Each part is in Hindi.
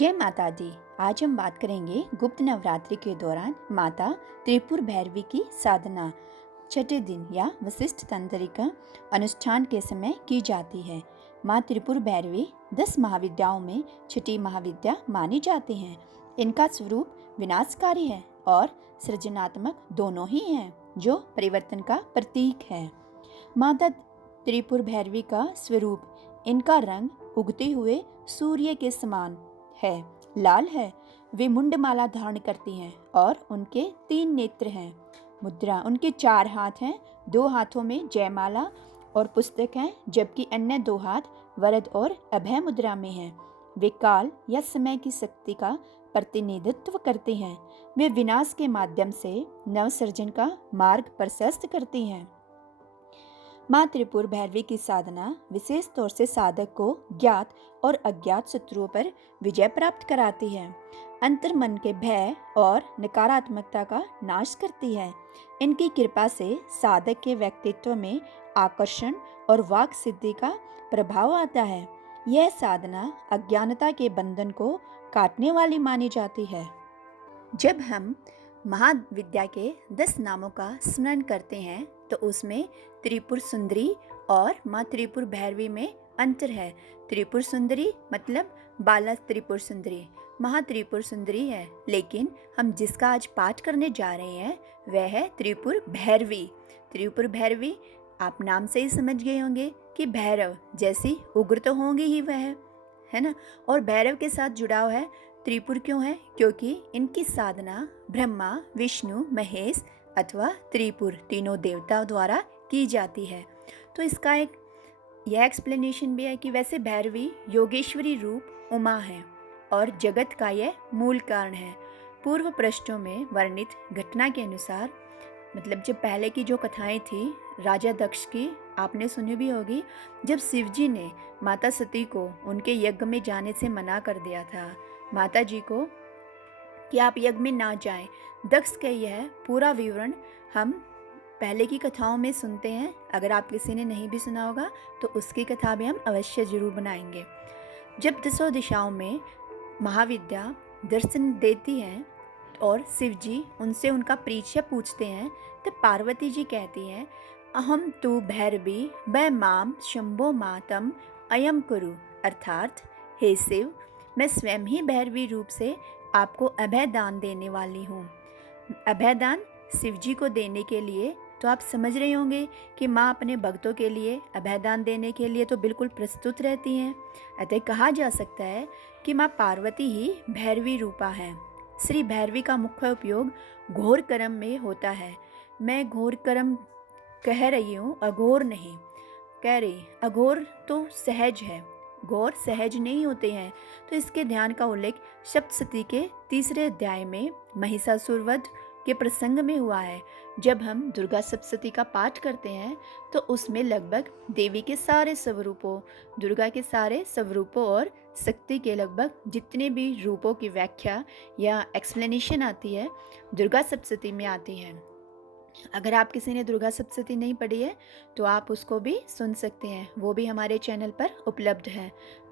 जय माता दी। आज हम बात करेंगे गुप्त नवरात्रि के दौरान माता त्रिपुर भैरवी की साधना छठे दिन या वशिष्ठ तंत्रिका अनुष्ठान के समय की जाती है। माँ त्रिपुर भैरवी 10 महाविद्याओं में छठी महाविद्या मानी जाती हैं। इनका स्वरूप विनाशकारी है और सृजनात्मक दोनों ही हैं, जो परिवर्तन का प्रतीक है। माता त्रिपुर भैरवी का स्वरूप, इनका रंग उगते हुए सूर्य के समान है, लाल है। वे मुंडमाला धारण करती हैं और उनके 3 नेत्र हैं। मुद्रा, उनके 4 हाथ हैं, 2 हाथों में जयमाला और पुस्तक हैं, जबकि अन्य 2 हाथ वरद और अभय मुद्रा में हैं। वे काल या समय की शक्ति का प्रतिनिधित्व करते हैं। वे विनाश के माध्यम से नवसर्जन का मार्ग प्रशस्त करती हैं। माँ त्रिपुर भैरवी की साधना विशेष तौर से साधक को ज्ञात और अज्ञात शत्रुओं पर विजय प्राप्त कराती है, अंतर्मन के भय और नकारात्मकता का नाश करती है। इनकी कृपा से साधक के व्यक्तित्व में आकर्षण और वाक सिद्धि का प्रभाव आता है। यह साधना अज्ञानता के बंधन को काटने वाली मानी जाती है। जब हम महाविद्या के 10 नामों का स्मरण करते हैं तो उसमें त्रिपुर सुंदरी और माँ त्रिपुर भैरवी में अंतर है। त्रिपुर सुंदरी मतलब बाला त्रिपुर सुंदरी, महा त्रिपुर सुंदरी है, लेकिन हम जिसका आज पाठ करने जा रहे हैं वह है त्रिपुर भैरवी। त्रिपुर भैरवी आप नाम से ही समझ गए होंगे कि भैरव जैसी उग्र तो होंगी ही वह, है ना। और भैरव के साथ जुड़ाव है। त्रिपुर क्यों है? क्योंकि इनकी साधना ब्रह्मा, विष्णु, महेश अथवा त्रिपुर तीनों देवताओं द्वारा की जाती है। तो इसका एक यह एक्सप्लेनेशन भी है कि वैसे भैरवी योगेश्वरी रूप उमा है और जगत का यह मूल कारण है। पूर्व पृष्ठों में वर्णित घटना के अनुसार, मतलब जब पहले की जो कथाएं थी राजा दक्ष की, आपने सुनी भी होगी, जब शिवजी ने माता सती को उनके यज्ञ में जाने से मना कर दिया था, माता जी को, कि आप यज्ञ में ना जाएं। दक्ष का यह पूरा विवरण हम पहले की कथाओं में सुनते हैं। अगर आप किसी ने नहीं भी सुना होगा तो उसकी कथा भी हम अवश्य जरूर बनाएंगे। जब 10 दिशाओं में महाविद्या दर्शन देती है और शिवजी उनसे उनका परिचय पूछते हैं, तो पार्वती जी कहती हैं, अहम तु भैरवी बै माम शंभो मातम अयम कुरु, अर्थात हे शिव, मैं स्वयं ही भैरवी रूप से आपको अभय दान देने वाली हूँ। अभय दान शिव जी को देने के लिए तो आप समझ रहे होंगे कि माँ अपने भक्तों के लिए अभय दान देने के लिए तो बिल्कुल प्रस्तुत रहती हैं। अतः कहा जा सकता है कि माँ पार्वती ही भैरवी रूपा है। श्री भैरवी का मुख्य उपयोग घोर कर्म में होता है। मैं घोर कर्म कह रही हूँ, अघोर नहीं कह रही। अघोर तो सहज है, घोर सहज नहीं होते हैं। तो इसके ध्यान का उल्लेख सप्तशती के 3 अध्याय में महिषासुर वध के प्रसंग में हुआ है। जब हम दुर्गा सप्तशती का पाठ करते हैं तो उसमें लगभग देवी के सारे स्वरूपों, दुर्गा के सारे स्वरूपों और शक्ति के लगभग जितने भी रूपों की व्याख्या या एक्सप्लेनेशन आती है, दुर्गा सप्तशती में आती है। अगर आप किसी ने दुर्गा सप्तशती नहीं पढ़ी है तो आप उसको भी सुन सकते हैं, वो भी हमारे चैनल पर उपलब्ध है।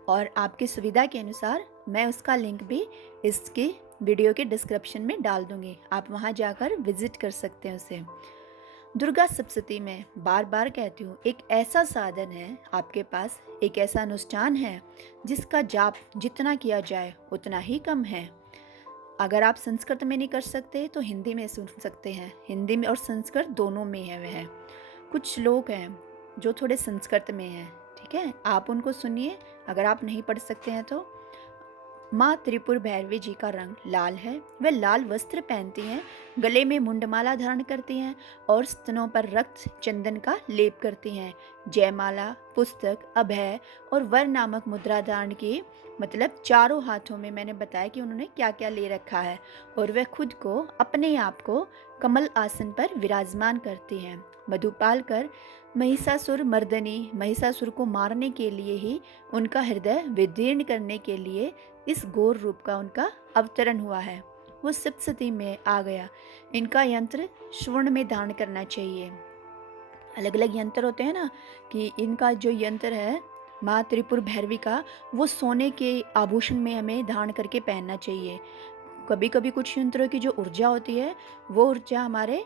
और आपकी सुविधा के अनुसार मैं उसका लिंक भी इसकी वीडियो के डिस्क्रिप्शन में डाल दूंगी, आप वहां जाकर विजिट कर सकते हैं उसे। दुर्गा सप्तशती में बार बार कहती हूँ, एक ऐसा साधन है आपके पास, एक ऐसा अनुष्ठान है जिसका जाप जितना किया जाए उतना ही कम है। अगर आप संस्कृत में नहीं कर सकते तो हिंदी में सुन सकते हैं। हिंदी में और संस्कृत दोनों में है वह। कुछ लोग हैं जो थोड़े संस्कृत में हैं, ठीक है, आप उनको सुनिए अगर आप नहीं पढ़ सकते हैं तो। माँ त्रिपुर भैरवी जी का रंग लाल है। वे लाल वस्त्र पहनती हैं, गले में मुंडमाला धारण करती हैं और स्तनों पर रक्त चंदन का लेप करती हैं। जयमाला, पुस्तक, अभय और वर नामक मुद्रा धारण की, मतलब चारों हाथों में मैंने बताया कि उन्होंने क्या क्या ले रखा है। और वे खुद को, अपने आप को कमल आसन पर विराजमान करती हैं। मधुपाल कर महिषासुर मर्दनी, महिषासुर को मारने के लिए ही, उनका हृदय विदीर्ण करने के लिए इस घोर रूप का उनका अवतरण हुआ है। वो सप्तशती में आ गया। इनका यंत्र स्वर्ण में धारण करना चाहिए। अलग अलग यंत्र होते हैं ना, कि इनका जो यंत्र है माँ त्रिपुर भैरवी का वो सोने के आभूषण में हमें धारण करके पहनना चाहिए। कभी कभी कुछ यंत्रों की जो ऊर्जा होती है, वो ऊर्जा हमारे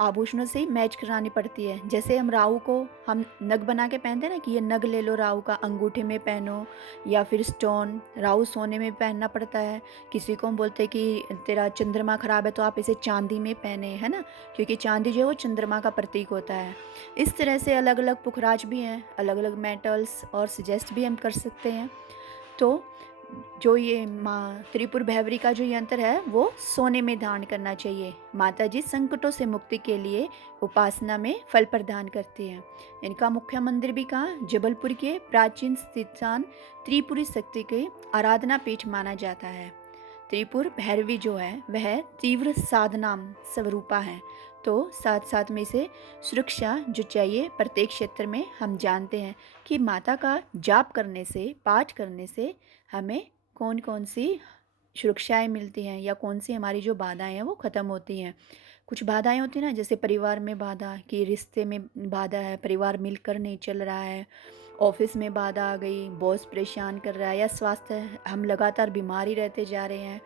आभूषणों से ही मैच करानी पड़ती है। जैसे हम राहु को हम नग बना के पहनते हैं ना, कि ये नग ले लो राहु का, अंगूठे में पहनो, या फिर स्टोन राहु सोने में पहनना पड़ता है। किसी को हम बोलते हैं कि तेरा चंद्रमा खराब है तो आप इसे चांदी में पहने, है ना, क्योंकि चांदी जो है वो चंद्रमा का प्रतीक होता है। इस तरह से अलग अलग पुखराज भी हैं, अलग अलग मेटल्स और सजेस्ट भी हम कर सकते हैं। तो जो ये माँ त्रिपुर भैरवी का जो यंत्र है वो सोने में दान करना चाहिए। माता जी संकटों से मुक्ति के लिए उपासना में फल प्रदान करती हैं। इनका मुख्य मंदिर भी कहाँ, जबलपुर के प्राचीन स्थित स्थान त्रिपुरी शक्ति के आराधना पीठ माना जाता है। त्रिपुर भैरवी जो है वह तीव्र साधना स्वरूपा है। तो साथ साथ में इसे सुरक्षा जो चाहिए प्रत्येक क्षेत्र में, हम जानते हैं कि माता का जाप करने से, पाठ करने से हमें कौन कौन सी सुरक्षाएं मिलती हैं, या कौन सी हमारी जो बाधाएं हैं वो ख़त्म होती हैं। कुछ बाधाएं होती हैं ना, जैसे परिवार में बाधा, कि रिश्ते में बाधा है, परिवार मिलकर नहीं चल रहा है, ऑफिस में बाधा आ गई, बॉस परेशान कर रहा है, या स्वास्थ्य हम लगातार बीमार ही रहते जा रहे हैं।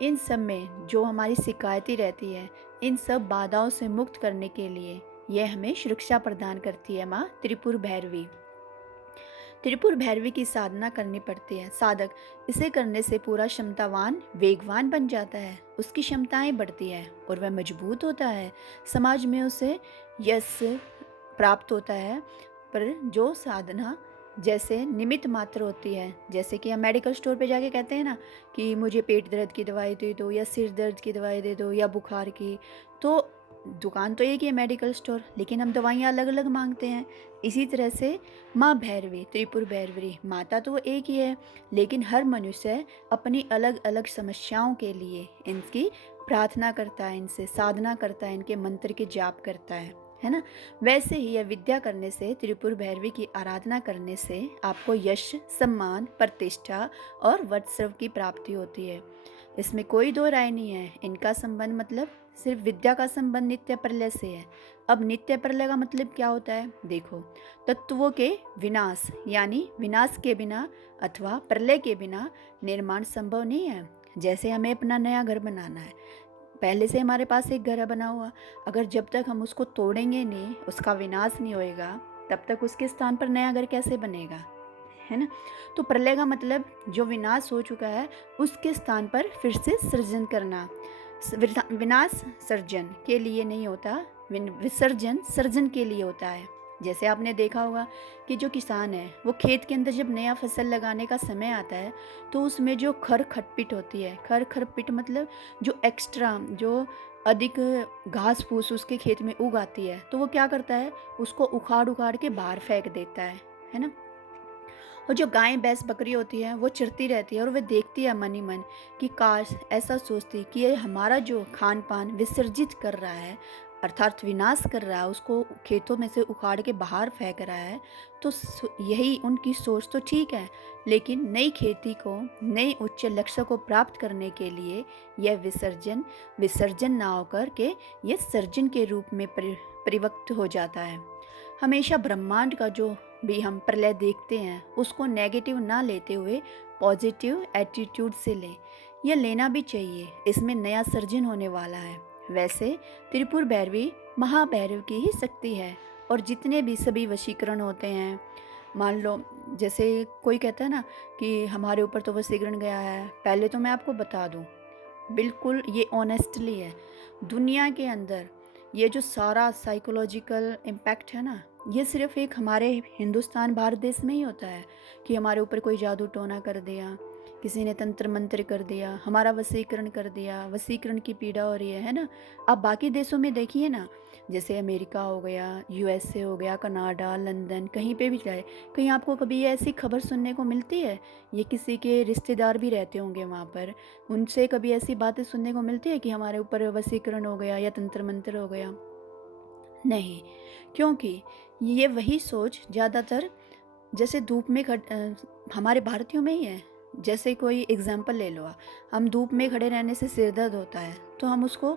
इन सब में जो हमारी शिकायतें रहती है, इन सब बाधाओं से मुक्त करने के लिए यह हमें सुरक्षा प्रदान करती है माँ त्रिपुर भैरवी। त्रिपुर भैरवी की साधना करनी पड़ती है। साधक इसे करने से पूरा क्षमतावान वेगवान बन जाता है, उसकी क्षमताएं बढ़ती है और वह मजबूत होता है। समाज में उसे यश प्राप्त होता है। पर जो साधना जैसे निमित्त मात्र होती है, जैसे कि हम मेडिकल स्टोर पे जाके कहते हैं ना कि मुझे पेट दर्द की दवाई दे दो, या सिर दर्द की दवाई दे दो, या बुखार की, तो दुकान तो एक ही है मेडिकल स्टोर, लेकिन हम दवाइयाँ अलग अलग मांगते हैं। इसी तरह से माँ भैरवी, त्रिपुर भैरवी माता तो एक ही है, लेकिन हर मनुष्य अपनी अलग अलग समस्याओं के लिए इनकी प्रार्थना करता है, इनसे साधना करता है, इनके मंत्र के जाप करता है ना। वैसे ही यह विद्या करने से, त्रिपुर भैरवी की आराधना करने से आपको यश, सम्मान, प्रतिष्ठा और वर्चस्व की प्राप्ति होती है। इसमें कोई दो राय नहीं है। इनका संबंध मतलब सिर्फ विद्या का संबंध नित्य प्रलय से है। अब नित्य प्रलय का मतलब क्या होता है, देखो, तत्वों के विनाश, यानी विनाश के बिना अथवा प्रलय के बिना निर्माण संभव नहीं है। जैसे हमें अपना नया घर बनाना है, पहले से हमारे पास एक घर बना हुआ, अगर जब तक हम उसको तोड़ेंगे नहीं, उसका विनाश नहीं होएगा, तब तक उसके स्थान पर नया घर कैसे बनेगा, है ना। तो प्रलय का मतलब जो विनाश हो चुका है उसके स्थान पर फिर से सृजन करना। विनाश सर्जन के लिए नहीं होता, विसर्जन सर्जन के लिए होता है। जैसे आपने देखा होगा कि जो किसान है वो खेत के अंदर जब नया फसल लगाने का समय आता है तो उसमें जो खर खटपिट होती है, खर खटपिट मतलब जो एक्स्ट्रा, जो अधिक घास फूस उसके खेत में उग आती है, तो वो क्या करता है, उसको उखाड़ उखाड़ के बाहर फेंक देता है ना। और जो गाय भैंस बकरी होती है वो चरती रहती है और वह देखती है मन ही मन कि काश ऐसा सोचती कि ये हमारा जो खान पान विसर्जित कर रहा है, अर्थात विनाश कर रहा है, उसको खेतों में से उखाड़ के बाहर फेंक रहा है, तो यही उनकी सोच तो ठीक है, लेकिन नई खेती को, नए उच्च लक्ष्य को प्राप्त करने के लिए यह विसर्जन विसर्जन ना होकर के यह सर्जन के रूप में परिवर्तित हो जाता है। हमेशा ब्रह्मांड का जो भी हम प्रलय देखते हैं उसको नेगेटिव ना लेते हुए पॉजिटिव एटीट्यूड से लें। यह लेना भी चाहिए, इसमें नया सर्जन होने वाला है। वैसे त्रिपुर भैरवी महाभैरव की ही शक्ति है, और जितने भी सभी वशीकरण होते हैं, मान लो जैसे कोई कहता है ना कि हमारे ऊपर तो वशीकरण गया है, पहले तो मैं आपको बता दूं, बिल्कुल ये ऑनेस्टली है। दुनिया के अंदर ये जो सारा साइकोलॉजिकल इम्पैक्ट है ना, ये सिर्फ एक हमारे हिंदुस्तान भारत देश में ही होता है कि हमारे ऊपर कोई जादू टोना कर दिया, किसी ने तंत्र मंत्र कर दिया, हमारा वशीकरण कर दिया, वशीकरण की पीड़ा हो रही है ना। आप बाकी देशों में देखिए ना, जैसे अमेरिका हो गया, यूएसए हो गया, कनाडा, लंदन, कहीं पे भी जाए, कहीं आपको कभी ऐसी खबर सुनने को मिलती है, ये किसी के रिश्तेदार भी रहते होंगे वहाँ पर, उनसे कभी ऐसी बातें सुनने को मिलती है कि हमारे ऊपर वशीकरण हो गया या तंत्र मंत्र हो गया? नहीं, क्योंकि ये वही सोच ज़्यादातर जैसे धूप में हमारे भारतीयों में ही है। जैसे कोई एग्जाम्पल ले लो, हम धूप में खड़े रहने से सिर दर्द होता है, तो हम उसको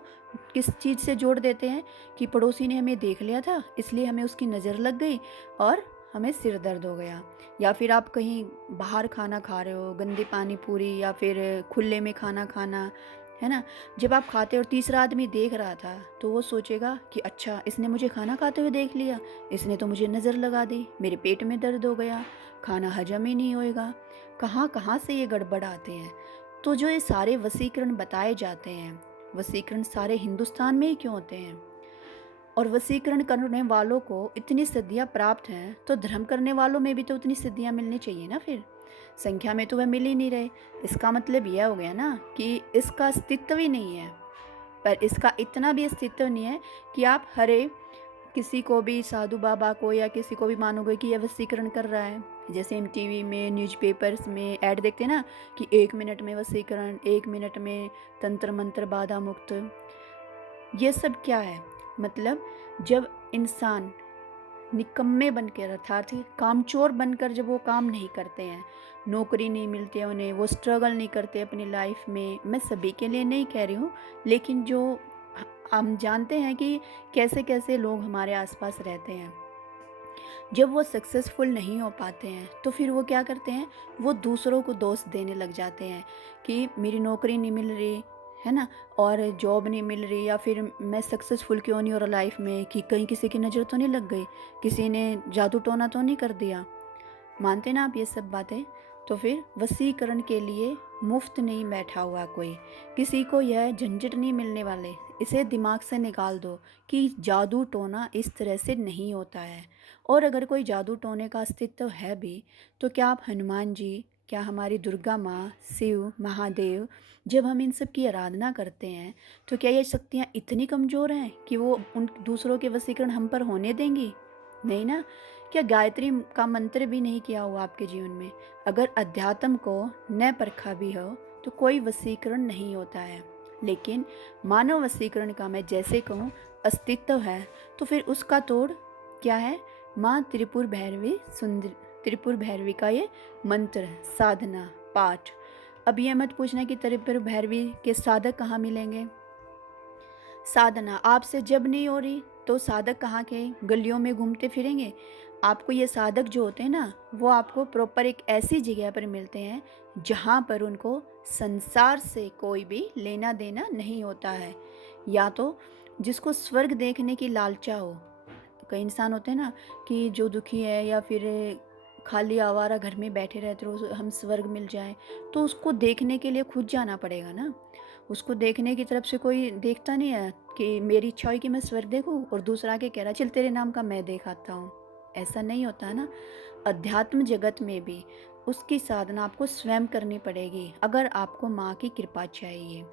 किस चीज़ से जोड़ देते हैं कि पड़ोसी ने हमें देख लिया था इसलिए हमें उसकी नज़र लग गई और हमें सिर दर्द हो गया। या फिर आप कहीं बाहर खाना खा रहे हो, गंदी पानी पूरी या फिर खुले में खाना खाना, है ना? जब आप खाते और तीसरा आदमी देख रहा था, तो वो सोचेगा कि अच्छा इसने मुझे खाना खाते हुए देख लिया, इसने तो मुझे नज़र लगा दी, मेरे पेट में दर्द हो गया, खाना हजम ही नहीं होएगा। कहाँ-कहाँ से ये गड़बड़ आते हैं। तो जो ये सारे वशीकरण बताए जाते हैं, वशीकरण सारे हिंदुस्तान में ही क्यों होते हैं? और वशीकरण करने वालों को इतनी सिद्धियाँ प्राप्त हैं, तो धर्म करने वालों में भी तो उतनी सिद्धियाँ मिलनी चाहिए ना फिर। संख्या में तो वह मिल ही नहीं रहे। इसका मतलब यह हो गया ना कि इसका अस्तित्व ही नहीं है। पर इसका इतना भी अस्तित्व नहीं है कि आप हरे किसी को भी, साधु बाबा को या किसी को भी मानोगे कि यह वशीकरण कर रहा है। जैसे हम टीवी में, न्यूज़पेपर्स में ऐड देखते हैं ना कि 1 मिनट में वशीकरण, 1 मिनट में तंत्र मंत्र बाधा मुक्त। ये सब क्या है? मतलब जब इंसान निकम्मे बनकर, अर्थात कामचोर बनकर जब वो काम नहीं करते हैं, नौकरी नहीं मिलती है उन्हें, वो स्ट्रगल नहीं करते अपनी लाइफ में। मैं सभी के लिए नहीं कह रही हूँ, लेकिन जो हम जानते हैं कि कैसे कैसे लोग हमारे आसपास रहते हैं, जब वो सक्सेसफुल नहीं हो पाते हैं तो फिर वो क्या करते हैं, वो दूसरों को दोष देने लग जाते हैं कि मेरी नौकरी नहीं मिल रही, है ना, और जॉब नहीं मिल रही, या फिर मैं सक्सेसफुल क्यों नहीं हो रहा लाइफ में, कि कहीं किसी की नज़र तो नहीं लग गई, किसी ने जादू टोना तो नहीं कर दिया। मानते ना आप ये सब बातें? तो फिर वशीकरण के लिए मुफ्त नहीं बैठा हुआ कोई, किसी को यह झंझट नहीं मिलने वाले। इसे दिमाग से निकाल दो कि जादू टोना इस तरह से नहीं होता है। और अगर कोई जादू टोने का अस्तित्व है भी, तो क्या आप हनुमान जी, क्या हमारी दुर्गा माँ, शिव, महादेव, जब हम इन सब की आराधना करते हैं, तो क्या ये शक्तियाँ इतनी कमज़ोर हैं कि वो उन दूसरों के वशीकरण हम पर होने देंगी? नहीं ना। क्या गायत्री का मंत्र भी नहीं किया हुआ आपके जीवन में? अगर अध्यात्म को न परखा भी हो, तो कोई वशीकरण नहीं होता है। लेकिन मानव वशीकरण का मैं जैसे कहूँ अस्तित्व है, तो फिर उसका तोड़ क्या है? माँ त्रिपुर भैरवी सुंदर, त्रिपुर भैरवी का ये मंत्र, साधना, पाठ। अब ये मत पूछना कि त्रिपुर भैरवी के साधक कहाँ मिलेंगे। साधना आपसे जब नहीं हो रही, तो साधक कहाँ के, गलियों में घूमते फिरेंगे? आपको ये साधक जो होते हैं ना, वो आपको प्रॉपर एक ऐसी जगह पर मिलते हैं जहाँ पर उनको संसार से कोई भी लेना देना नहीं होता है। या तो जिसको स्वर्ग देखने की लालसा हो, कई इंसान होते हैं ना कि जो दुखी है या फिर खाली आवारा घर में बैठे रहते रोज हम स्वर्ग मिल जाए, तो उसको देखने के लिए खुद जाना पड़ेगा ना। उसको देखने की तरफ से कोई देखता नहीं है कि मेरी इच्छा हुई कि मैं स्वर्ग देखूं और दूसरा के कह रहा चल तेरे नाम का मैं देख आता हूँ। ऐसा नहीं होता है ना। अध्यात्म जगत में भी उसकी साधना आपको स्वयं करनी पड़ेगी। अगर आपको माँ की कृपा चाहिए,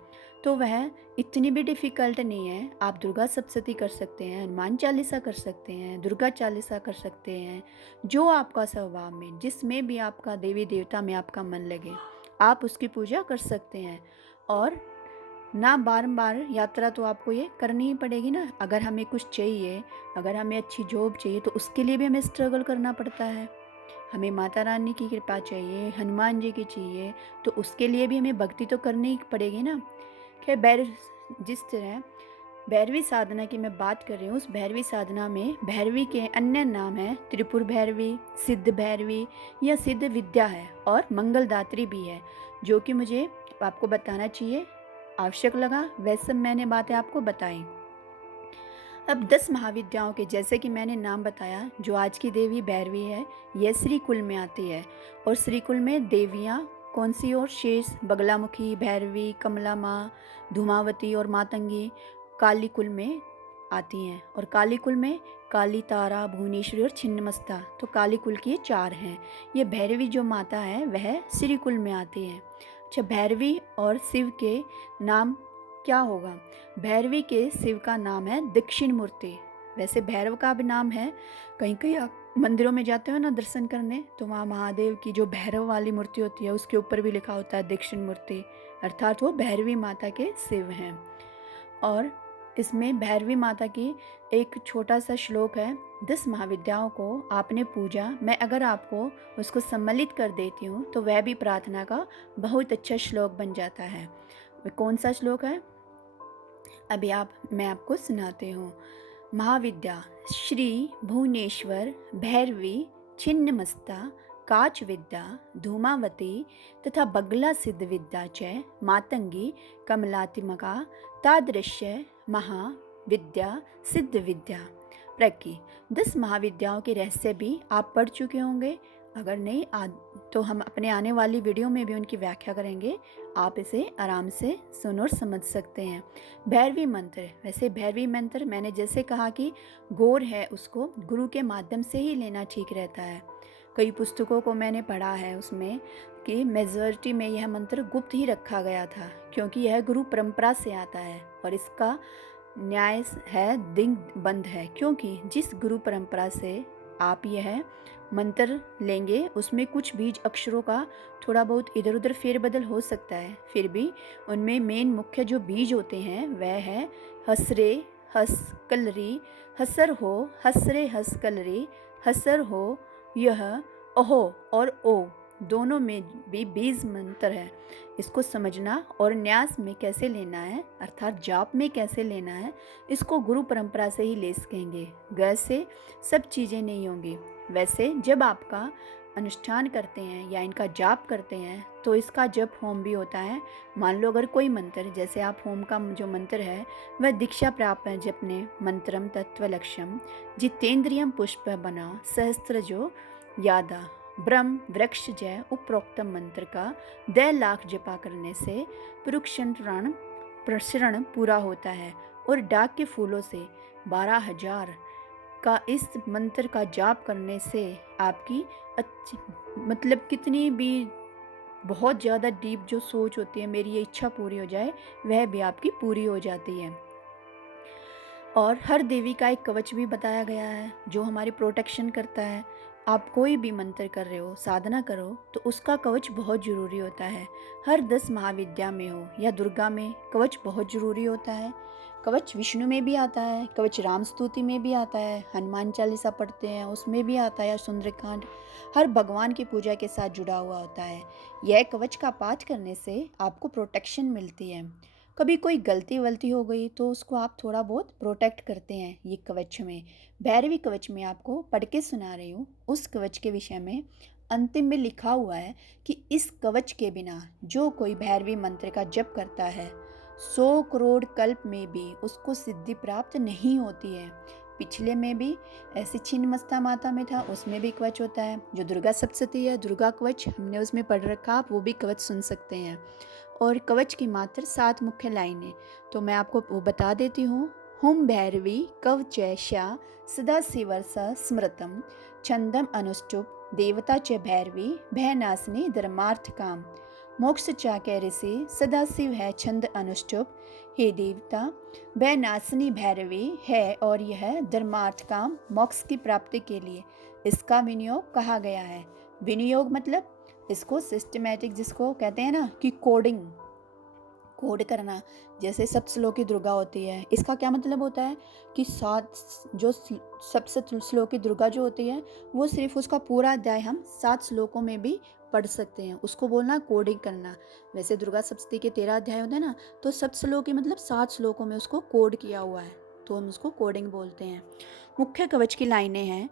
तो वह इतनी भी डिफ़िकल्ट नहीं है। आप दुर्गा सप्तशती कर सकते हैं, हनुमान चालीसा कर सकते हैं, दुर्गा चालीसा कर सकते हैं। जो आपका स्वभाव में, जिसमें भी आपका देवी देवता में आपका मन लगे, आप उसकी पूजा कर सकते हैं। और ना बारंबार यात्रा तो आपको ये करनी ही पड़ेगी ना। अगर हमें कुछ चाहिए, अगर हमें अच्छी जॉब चाहिए, तो उसके लिए भी हमें स्ट्रगल करना पड़ता है। हमें माता रानी की कृपा चाहिए, हनुमान जी की चाहिए, तो उसके लिए भी हमें भक्ति तो करनी ही पड़ेगी ना। खैर जिस तरह भैरवी साधना की मैं बात कर रही हूँ, उस भैरवी साधना में भैरवी के अन्य नाम हैं त्रिपुर भैरवी, सिद्ध भैरवी या सिद्ध विद्या है, और मंगलदात्री भी है, जो कि मुझे आपको बताना चाहिए, आवश्यक लगा। वैसे मैंने बातें आपको बताई। अब 10 महाविद्याओं के, जैसे कि मैंने नाम बताया, जो आज की देवी भैरवी है, यह श्रीकुल में आती है। और श्रीकुल में देवियाँ कौन सी? और शेष, बगलामुखी, भैरवी, कमला माँ, धूमावती और मातंगी काली कुल में आती हैं। और काली कुल में काली, तारा, भुवनेश्वरी और छिन्नमस्ता, तो काली कुल की ये 4 हैं। ये भैरवी जो माता है वह श्रीकुल में आती है। अच्छा, भैरवी और शिव के नाम क्या होगा? भैरवी के शिव का नाम है दक्षिण मूर्ति। वैसे भैरव का भी नाम है। कहीं कहीं आप मंदिरों में जाते हो ना दर्शन करने, तो वहाँ महादेव की जो भैरव वाली मूर्ति होती है, उसके ऊपर भी लिखा होता है दक्षिण मूर्ति, अर्थात वो भैरवी माता के शिव हैं। और इसमें भैरवी माता की एक छोटा सा श्लोक है, 10 महाविद्याओं को आपने पूजा, मैं अगर आपको उसको सम्मिलित कर देती हूँ, तो वह भी प्रार्थना का बहुत अच्छा श्लोक बन जाता है। वह कौन सा श्लोक है? अभी मैं आपको सुनाती हूँ। महाविद्या श्री भुवनेश्वर भैरवी छिन्नमस्ता काच विद्या धूमावती तथा बगला सिद्ध विद्या च मातंगी कमलात्मका तादृश्य महाविद्या सिद्ध विद्या। प्रज्ञ 10 महाविद्याओं के रहस्य भी आप पढ़ चुके होंगे। अगर नहीं तो हम अपने आने वाली वीडियो में भी उनकी व्याख्या करेंगे। आप इसे आराम से सुन और समझ सकते हैं। भैरवी मंत्र, वैसे भैरवी मंत्र मैंने जैसे कहा कि गौर है उसको गुरु के माध्यम से ही लेना ठीक रहता है। कई पुस्तकों को मैंने पढ़ा है उसमें कि मेजॉरिटी में यह मंत्र गुप्त ही रखा गया था, क्योंकि यह गुरु परंपरा से आता है और इसका न्याय है दिंग बंद है, क्योंकि जिस गुरु परंपरा से आप यह मंत्र लेंगे उसमें कुछ बीज अक्षरों का थोड़ा बहुत इधर उधर फेरबदल हो सकता है, फिर भी उनमें मेन मुख्य जो बीज होते हैं वह है हसरे हस कलरी, हसर हो हसरे हस कलरी, हसर हो यह अहो और ओ दोनों में भी बीज मंत्र है। इसको समझना और न्यास में कैसे लेना है अर्थात जाप में कैसे लेना है, इसको गुरु परंपरा से ही ले सकेंगे। गैर से सब चीज़ें नहीं होंगी। वैसे जब आपका अनुष्ठान करते हैं या इनका जाप करते हैं तो इसका जप होम भी होता है। मान लो अगर कोई मंत्र, जैसे आप होम का जो मंत्र है वह दीक्षा प्राप्त है जपने मंत्रम तत्व लक्ष्यम जितेंद्रियम पुष्प बना सहस्त्र जो यादा ब्रह्म वृक्ष जय उपरोक्त मंत्र का 10 लाख जपा करने से पुरुक्षण प्रसरण पूरा होता है और डाक के फूलों से 12,000 का इस मंत्र का जाप करने से आपकी अच्छी मतलब कितनी भी बहुत ज़्यादा डीप जो सोच होती है मेरी ये इच्छा पूरी हो जाए वह भी आपकी पूरी हो जाती है। और हर देवी का एक कवच भी बताया गया है जो हमारी प्रोटेक्शन करता है। आप कोई भी मंत्र कर रहे हो, साधना करो तो उसका कवच बहुत ज़रूरी होता है। हर 10 महाविद्या में हो या दुर्गा में कवच बहुत ज़रूरी होता है। कवच विष्णु में भी आता है, कवच राम स्तुति में भी आता है, हनुमान चालीसा पढ़ते हैं उसमें भी आता है, सुंदरकांड हर भगवान की पूजा के साथ जुड़ा हुआ होता है। यह कवच का पाठ करने से आपको प्रोटेक्शन मिलती है। कभी कोई गलती वलती हो गई तो उसको आप थोड़ा बहुत प्रोटेक्ट करते हैं ये कवच में। भैरवी कवच में आपको पढ़ के सुना रही हूँ। उस कवच के विषय में अंतिम में लिखा हुआ है कि इस कवच के बिना जो कोई भैरवी मंत्र का जप करता है 100 करोड़ कल्प में भी उसको सिद्धि प्राप्त नहीं होती है। पिछले में भी ऐसी छिन्नमस्ता माता में था, उसमें भी कवच होता है। जो दुर्गा सप्तशती है दुर्गा कवच हमने उसमें पढ़ रखा, आप वो भी कवच सुन सकते हैं। और कवच की मात्र 7 मुख्य लाइनें तो मैं आपको वो बता देती हूँ। हुम भैरवी कवचैशा सदा शिवर्षा स्मृतम छंदम अनुष्टुप देवता च भैरवी भयनाशिनी धर्मार्थ काम मोक्ष चाके ऋषि सदा शिव है छंद अनुष्टुप। हे देवता भयनाशिनी भैरवी है और यह धर्मार्थ काम मोक्ष की प्राप्ति के लिए इसका विनियोग कहा गया है। विनियोग मतलब इसको सिस्टमेटिक जिसको कहते हैं ना कि कोड करना, जैसे सप्तश्लोकी दुर्गा होती है, इसका क्या मतलब होता है कि 7 जो सप्तश्लोकी दुर्गा जो होती है वो सिर्फ उसका पूरा अध्याय हम 7 श्लोकों में भी पढ़ सकते हैं, उसको बोलना कोडिंग करना। वैसे दुर्गा सप्तशती के 13 अध्याय होते हैं ना, तो सप्तश्लोकी मतलब 7 श्लोकों में उसको कोड किया हुआ है तो हम उसको कोडिंग बोलते हैं। मुख्य कवच की लाइनें हैं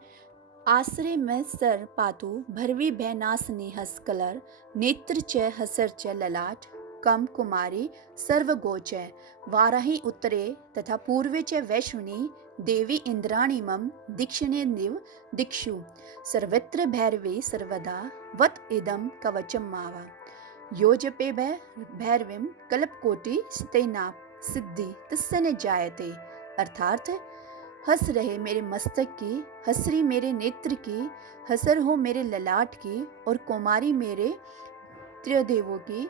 आश्रय में सर पातु भरवी भयनाशनी हसकलर नेत्र च हसर च ललाट कम कुमारी सर्वगोचय वाराही उत्तरे तथा पूर्वे च वैष्णवी देवी इंद्राणी मम दीक्षिणे निव दिक्षु सर्वत्र भैरवी सर्वदा वत इदम कवचम मावा यो जपे भैरवीम कल्पकोटि स्तेनाप सिद्धि तस्य न जायते। अर्थात हंस रहे मेरे मस्तक की, हसरी मेरे नेत्र की, हसर हो मेरे ललाट की और कुमारी मेरे त्रिदेवों की,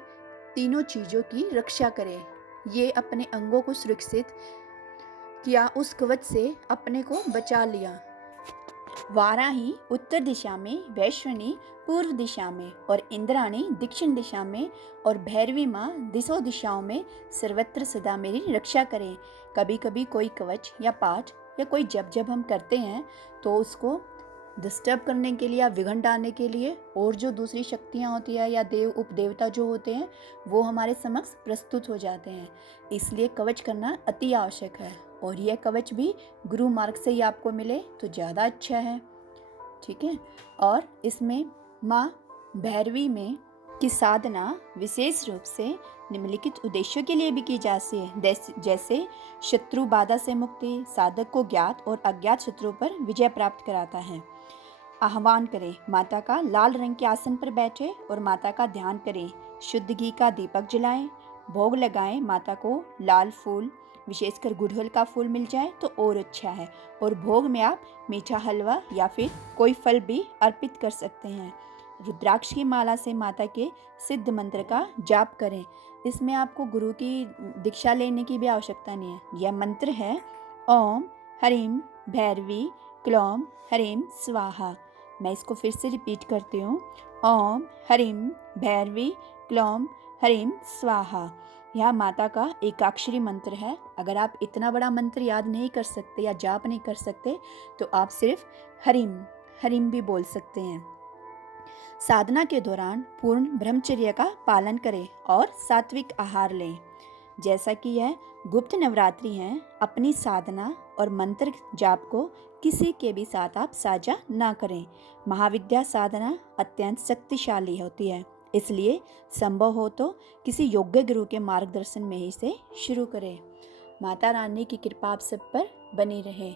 तीनों चीज़ों की रक्षा करे। ये अपने अंगों को सुरक्षित किया, उस कवच से अपने को बचा लिया। वाराही उत्तर दिशा में, वैश्वनी पूर्व दिशा में और इंद्राणी दक्षिण दिशा में और भैरवी माँ दिशा दिशाओं में सर्वत्र सदा मेरी रक्षा करें। कभी कभी कोई कवच या पाठ या कोई जब हम करते हैं तो उसको डिस्टर्ब करने के लिए या विघ्न डालने के लिए और जो दूसरी शक्तियाँ होती है या देव उपदेवता जो होते हैं वो हमारे समक्ष प्रस्तुत हो जाते हैं। इसलिए कवच करना अति आवश्यक है और यह कवच भी गुरु मार्ग से ही आपको मिले तो ज़्यादा अच्छा है। ठीक है। और इसमें माँ भैरवी में की साधना विशेष रूप से निम्नलिखित उद्देश्यों के लिए भी की जाती है, जैसे शत्रु बाधा से मुक्ति, साधक को ज्ञात और अज्ञात शत्रुओं पर विजय प्राप्त कराता है। आह्वान करें, माता का लाल रंग के आसन पर बैठे और माता का ध्यान करें। शुद्ध घी का दीपक जलाएं, भोग लगाएं। माता को लाल फूल, विशेषकर गुड़हल का फूल मिल जाए तो और अच्छा है। और भोग में आप मीठा हलवा या फिर कोई फल भी अर्पित कर सकते हैं। रुद्राक्ष की माला से माता के सिद्ध मंत्र का जाप करें। इसमें आपको गुरु की दीक्षा लेने की भी आवश्यकता नहीं है। यह मंत्र है ओम ह्रीं भैरवी क्लौं ह्रीं स्वाहा। मैं इसको फिर से रिपीट करती हूँ। ओम ह्रीं भैरवी क्लौं ह्रीं स्वाहा। यह माता का एकाक्षरी मंत्र है। अगर आप इतना बड़ा मंत्र याद नहीं कर सकते या जाप नहीं कर सकते तो आप सिर्फ ह्रीं ह्रीं भी बोल सकते हैं। साधना के दौरान पूर्ण ब्रह्मचर्य का पालन करें और सात्विक आहार लें। जैसा कि यह गुप्त नवरात्रि है, अपनी साधना और मंत्र जाप को किसी के भी साथ आप साझा ना करें। महाविद्या साधना अत्यंत शक्तिशाली होती है, इसलिए संभव हो तो किसी योग्य गुरु के मार्गदर्शन में ही से शुरू करें। माता रानी की कृपा आप सब पर बनी रहे।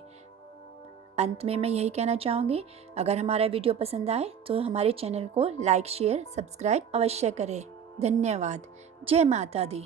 अंत में मैं यही कहना चाहूँगी, अगर हमारा वीडियो पसंद आए तो हमारे चैनल को लाइक शेयर सब्सक्राइब अवश्य करें। धन्यवाद। जय माता दी।